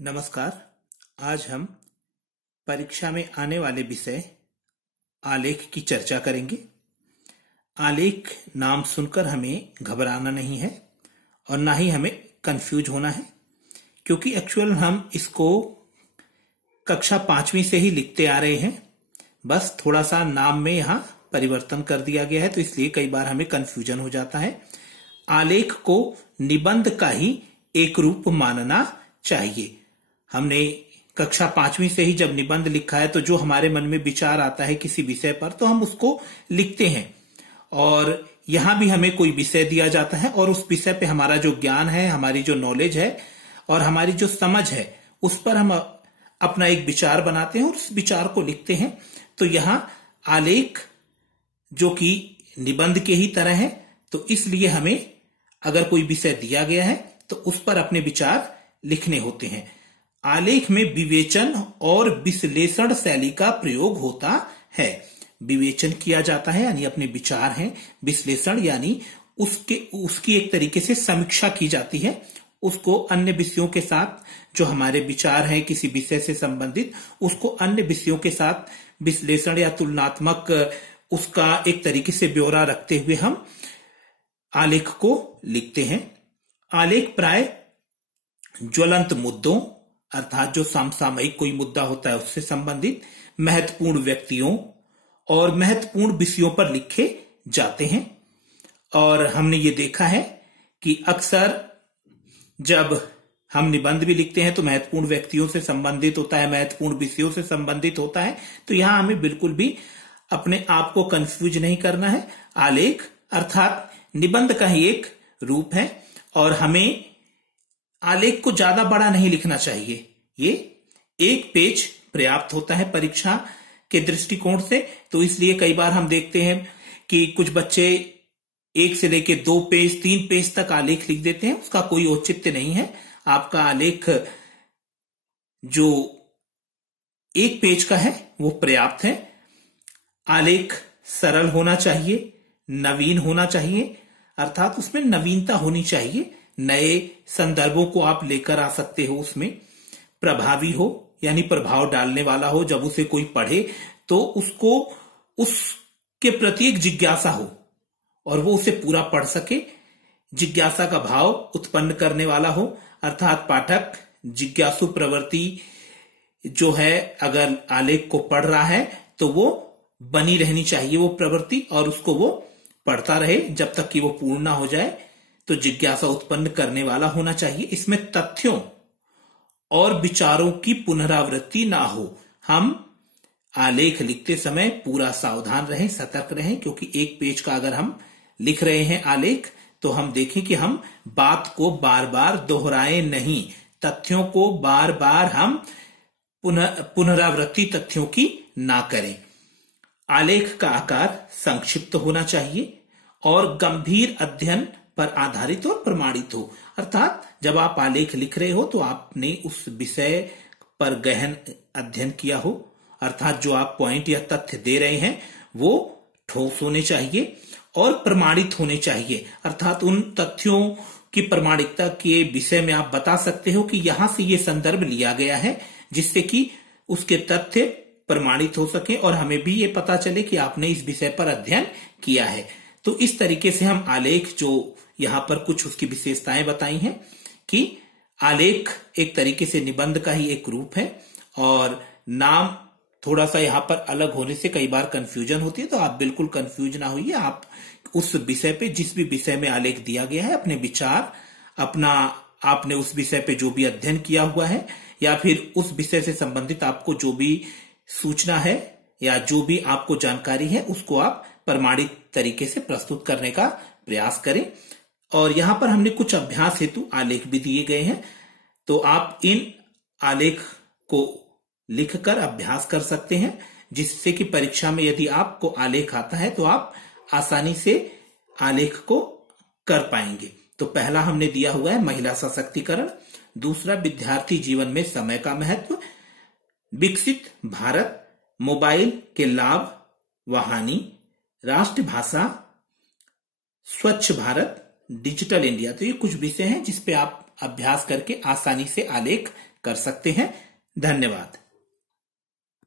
नमस्कार। आज हम परीक्षा में आने वाले विषय आलेख की चर्चा करेंगे। आलेख नाम सुनकर हमें घबराना नहीं है और ना ही हमें कंफ्यूज होना है, क्योंकि एक्चुअल हम इसको कक्षा 5वीं से ही लिखते आ रहे हैं। बस थोड़ा सा नाम में यहाँ परिवर्तन कर दिया गया है, तो इसलिए कई बार हमें कंफ्यूजन हो जाता है। आलेख को निबंध का ही एक रूप मानना चाहिए। हमने कक्षा 5वीं से ही जब निबंध लिखा है तो जो हमारे मन में विचार आता है किसी विषय पर तो हम उसको लिखते हैं, और यहां भी हमें कोई विषय दिया जाता है और उस विषय पे हमारा जो ज्ञान है, हमारी जो नॉलेज है और हमारी जो समझ है, उस पर हम अपना एक विचार बनाते हैं और उस विचार को लिखते हैं। तो यहाँ आलेख जो कि निबंध के ही तरह है, तो इसलिए हमें अगर कोई विषय दिया गया है तो उस पर अपने विचार लिखने होते हैं। आलेख में विवेचन और विश्लेषण शैली का प्रयोग होता है। विवेचन किया जाता है यानी अपने विचार हैं, विश्लेषण यानी उसकी एक तरीके से समीक्षा की जाती है। उसको अन्य विषयों के साथ, जो हमारे विचार हैं किसी विषय से संबंधित, उसको अन्य विषयों के साथ विश्लेषण या तुलनात्मक उसका एक तरीके से ब्यौरा रखते हुए हम आलेख को लिखते हैं। आलेख प्राय ज्वलंत मुद्दों अर्थात जो समसामयिक कोई मुद्दा होता है उससे संबंधित, महत्वपूर्ण व्यक्तियों और महत्वपूर्ण विषयों पर लिखे जाते हैं। और हमने ये देखा है कि अक्सर जब हम निबंध भी लिखते हैं तो महत्वपूर्ण व्यक्तियों से संबंधित होता है, महत्वपूर्ण विषयों से संबंधित होता है। तो यहां हमें बिल्कुल भी अपने आप को कंफ्यूज नहीं करना है। आलेख अर्थात निबंध का ही एक रूप है और हमें आलेख को ज्यादा बड़ा नहीं लिखना चाहिए। ये एक पेज पर्याप्त होता है परीक्षा के दृष्टिकोण से। तो इसलिए कई बार हम देखते हैं कि कुछ बच्चे 1 से लेकर 2 पेज 3 पेज तक आलेख लिख देते हैं। उसका कोई औचित्य नहीं है। आपका आलेख जो 1 पेज का है वो पर्याप्त है। आलेख सरल होना चाहिए, नवीन होना चाहिए, अर्थात उसमें नवीनता होनी चाहिए। नए संदर्भों को आप लेकर आ सकते हो। उसमें प्रभावी हो यानी प्रभाव डालने वाला हो। जब उसे कोई पढ़े तो उसको उसके प्रति एक जिज्ञासा हो और वो उसे पूरा पढ़ सके। जिज्ञासा का भाव उत्पन्न करने वाला हो, अर्थात पाठक जिज्ञासु प्रवृत्ति जो है, अगर आलेख को पढ़ रहा है तो वो बनी रहनी चाहिए वो प्रवृत्ति, और उसको वो पढ़ता रहे जब तक कि वो पूर्ण ना हो जाए। तो जिज्ञासा उत्पन्न करने वाला होना चाहिए। इसमें तथ्यों और विचारों की पुनरावृत्ति ना हो। हम आलेख लिखते समय पूरा सावधान रहें, सतर्क रहें, क्योंकि 1 पेज का अगर हम लिख रहे हैं आलेख तो हम देखें कि हम बात को बार बार दोहराएं नहीं। तथ्यों को बार बार हम पुनरावृत्ति तथ्यों की ना करें। आलेख का आकार संक्षिप्त होना चाहिए और गंभीर अध्ययन पर आधारित और प्रमाणित हो। अर्थात जब आप आलेख लिख रहे हो तो आपने उस विषय पर गहन अध्ययन किया हो, अर्थात जो आप पॉइंट या तथ्य दे रहे हैं वो ठोस होने चाहिए और प्रमाणित होने चाहिए। अर्थात उन तथ्यों की प्रमाणिकता के विषय में आप बता सकते हो कि यहां से ये संदर्भ लिया गया है, जिससे कि उसके तथ्य प्रमाणित हो सके और हमें भी ये पता चले कि आपने इस विषय पर अध्ययन किया है। तो इस तरीके से हम आलेख, जो यहां पर कुछ उसकी विशेषताएं बताई हैं कि आलेख एक तरीके से निबंध का ही एक रूप है और नाम थोड़ा सा यहां पर अलग होने से कई बार कंफ्यूजन होती है। तो आप बिल्कुल कंफ्यूज ना होइए। आप उस विषय पे, जिस भी विषय में आलेख दिया गया है, अपने विचार, अपना आपने उस विषय पे जो भी अध्ययन किया हुआ है या फिर उस विषय से संबंधित आपको जो भी सूचना है या जो भी आपको जानकारी है, उसको आप प्रमाणित तरीके से प्रस्तुत करने का प्रयास करें। और यहां पर हमने कुछ अभ्यास हेतु आलेख भी दिए गए हैं, तो आप इन आलेख को लिखकर अभ्यास कर सकते हैं, जिससे कि परीक्षा में यदि आपको आलेख आता है तो आप आसानी से आलेख को कर पाएंगे। तो पहला हमने दिया हुआ है महिला सशक्तिकरण, दूसरा विद्यार्थी जीवन में समय का महत्व, विकसित भारत, मोबाइल के लाभ व हानि, राष्ट्रभाषा, स्वच्छ भारत, डिजिटल इंडिया। तो ये कुछ विषय हैं जिस पे आप अभ्यास करके आसानी से आलेख कर सकते हैं। धन्यवाद।